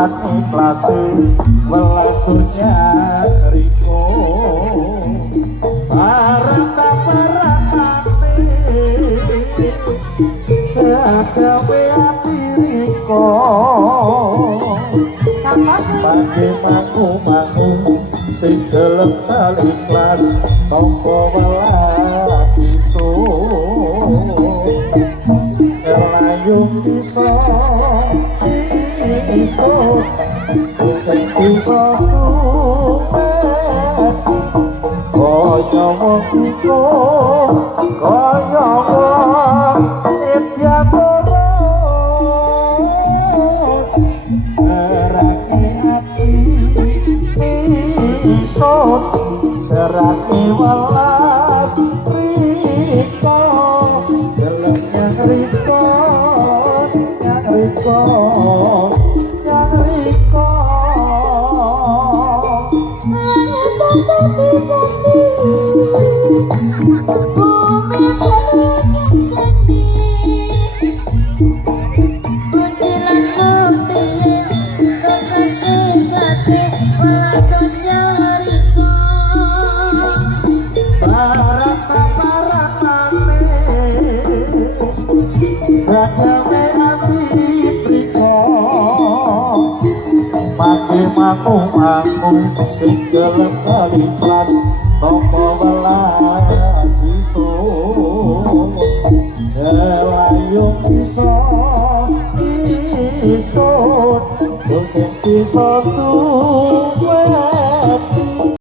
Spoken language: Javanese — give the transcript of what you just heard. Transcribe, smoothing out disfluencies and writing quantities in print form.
lan ikhlase welasunya riko barang kaparamane gawe ati riko pake mangu-mangu sing gelem ikhlas tanpa welas isun kelayung iso sing iso kaya wong iku kaya wong idyapura serake ati iso serake welas riko gelem yang riko yang riko yang riko langit saksi bumi penuh seni menjelang bukti rasa kekasih walason nyariko barang kaparamane gawe ati priko pake mangu-mangu sing gelem ikhlas tanpa welas isun kelayung iso isun sing iso